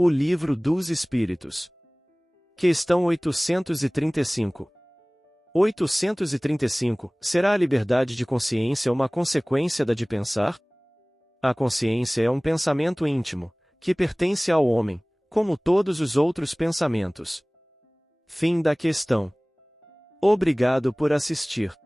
O Livro dos Espíritos. Questão 835. 835. Será a liberdade de consciência uma consequência da de pensar? A consciência é um pensamento íntimo, que pertence ao homem, como todos os outros pensamentos. Fim da questão. Obrigado por assistir.